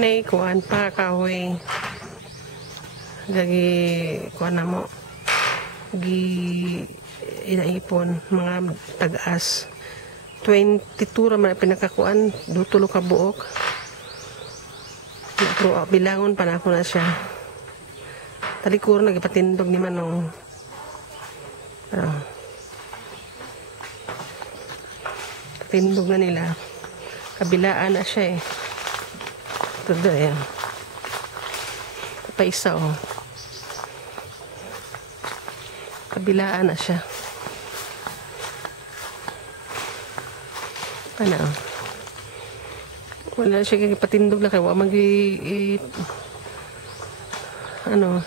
Kanay kuan pa kahoy. Gagi kuan na mo. Inaipon mga tagas. 22 ra man pinakakuan, dutulo ka buok. Pero bilangon pa na ako na siya. Talikuro nagipatindog ni Manong. Patindog na nila. Kabilaan na siya eh. Ito doon yan. Pa isa oh. Kabilaan na siya. Ano? Wala siya patindog na kaya wala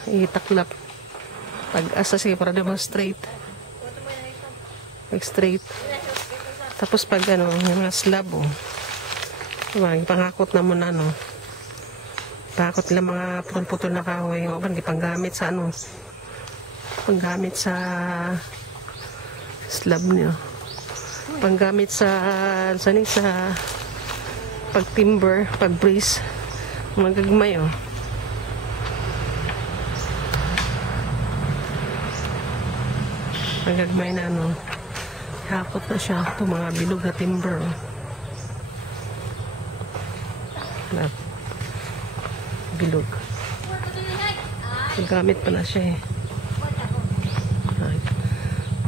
itaklap. Pag-asa siya para naman straight. Straight. Tapos pag yung mga slab oh. Pangakot na mo na pangakot lang mga putol-putol na kahoy. Panggamit sa panggamit sa slab niyo. Panggamit sa pag-timber, pag-brace. Mga gagmay oh. Ang gagmay na hakot na siya. Ito mga bilog na timber oh. Bilog. Gamit pa na siya eh.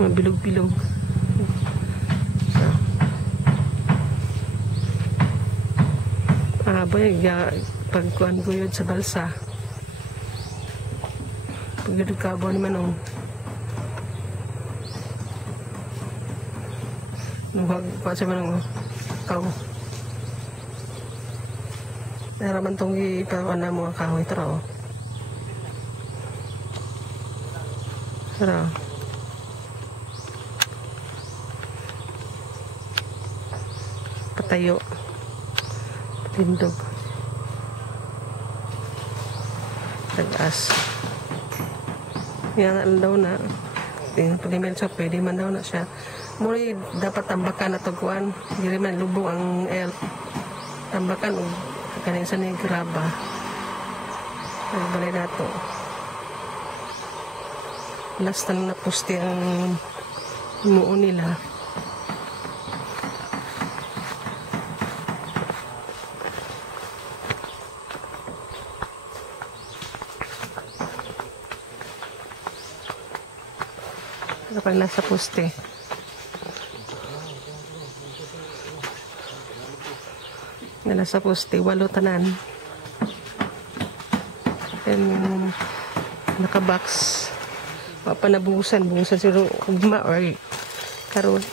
Mga bilog-bilog. Pagkuhan ko yun sa balsa. Pagkudog kabo naman nuhag pa siya man kaw. Naraman tong ipawan na mga kahoy. Tara patayo. Patindog. Tagas. Yan daw na. Pag-email siya, pwede man daw na siya. Muli dapat tambakan na tuguan. Hindi man lubong ang elf. Tambakan o kanisa ni graba. Balay na to. Last lang na pusti ang muon nila. Kapag nasa poste. Nasa poste, 8 tanan. And nakabox. Papanabusan, buhusan si ugma or karon.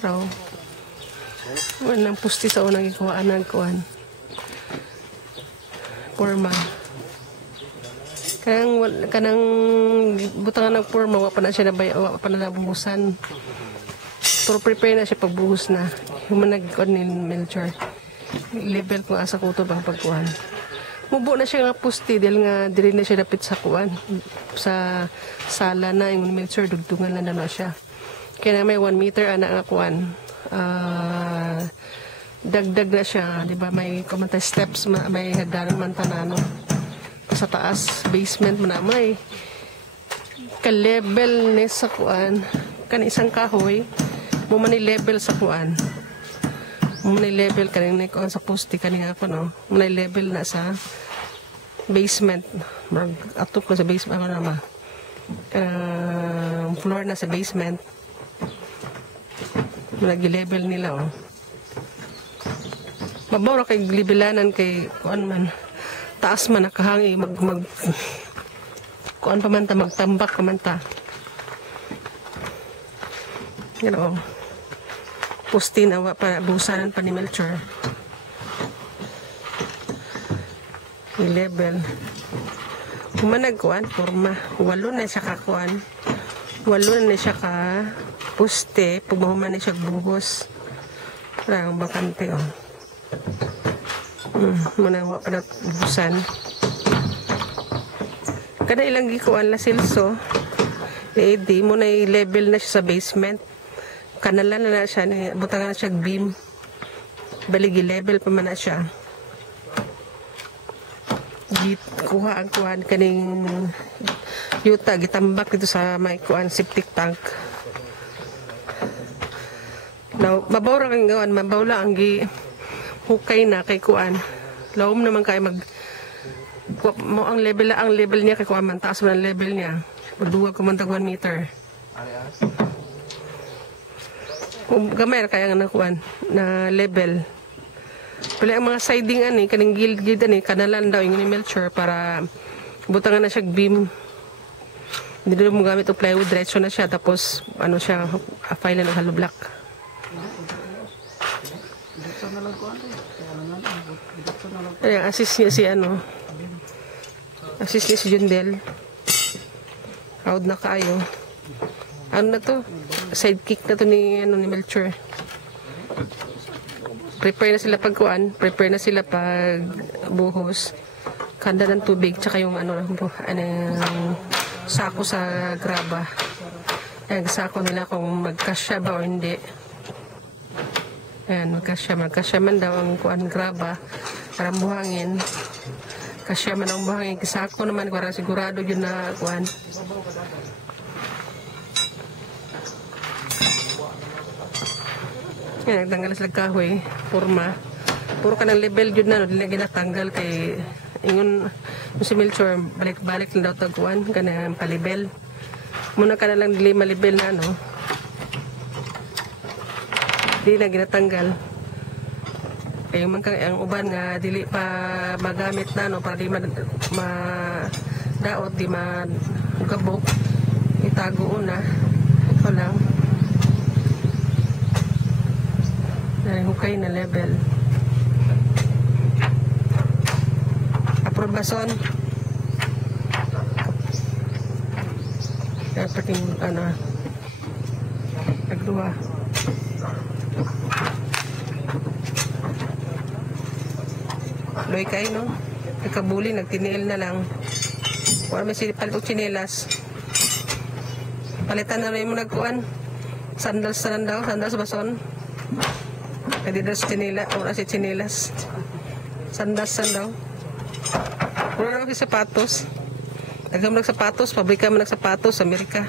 Raw. Walang poste sa unang ikuhaan ng kuhan. Forma. Kanang butangan ng forma, wala pa na siya wala pa na nabuhusan. Pero prepare na siya pagbuhos na. Yung nag-on ni Melchor. Level ko asa ko ito bang pagkuhan. Mubo na siya nga pusti dahil nga dili na siya dapit sa kuhan. Sa sala na yung Melchor, dugtungan na na siya. Kaya na may 1 meter anak nga kuhan. Dagdag na siya, di ba? May kumantay steps, may hagdanan man tanano. Sa taas, basement mo na may ka-level ni sa kuan kan isang kahoy mo man level sa kuan mo man level kaning kuan sa poste kaning ako mo man level na sa basement mag atop ko sa basement ako na floor na sa basement nag-level nila mabaw ra kay libelanan kay kuan man taas man nakahangi kuan pa man ta magtambak pa man ta. Pusti na wa pa busanan pa ni Melchor. I-level. Kung nagkuan forma, 8 na siya ka kuan. 8 na siya ka puste, pagmahuman na siya buhos. Parang bakante muna wa pa nagbusan. Kada ilang gikuan la silso di mo na i-level na siya sa basement. Kanalan na siya butangan na siya beam. Bali gi-level pa man na siya. kuha ang kuhan kaning yuta gitambak dito sa may kuhan septic tank. Now, mabaw ra kang gawan, mabaw lang ang gi hukay na kay kuan. Lawom naman kay mag mo ang level niya kay kuan man taas man ang level niya. Magduwa ko man tag 1 meter. Kung gamay ra kaya nga nakuan na level. Pala ang mga siding ani kaning gilid ani kanalan daw yung Melcher para butangan na siya beam. Hindi mo gamit og plywood, diretso na siya tapos ano siya file ng hollow block. Ayan, assist niya si ano. Assist niya si Jundel. Proud na kayo. Ano na to? Sidekick na to ni Melcher. Prepare na sila pagkuan, prepare na sila pag buhos. Kanda ng tubig tsaka yung sako sa graba. Ayan, sako nila kung magkasya ba o hindi. Ayan, magkasya man daw ang kuan graba para buhangin. Kasya man ang buhangin. Sako naman para sigurado yun na kuan. Yan, nagtanggal sila kahoy, forma. Puro ka ng level yun na, hindi na ginatanggal kay yung si Melcher, balik-balik lang daw taguan, ka na palibel. Muna ka na lang dili malibel na, no? Hindi na ginatanggal. Kaya man kang ang uban nga, dili pa magamit na, no? Para di daot, di magabok. Itago na. Ito lang. Hukay na level. Aprobason. Kaya pating nagduwa. Loy kayo, no? Nagkabuli, nagtiniil na lang. Wala may palit o chinelas. Palitan na rin mo nagkuhan. Sandals na lang daw, sandals bason. Adidas chinela, ora si chinelas. Sandasan daw. Wala na sapatos. Nagam nagsapatos, pabrika man nagsapatos sa Amerika.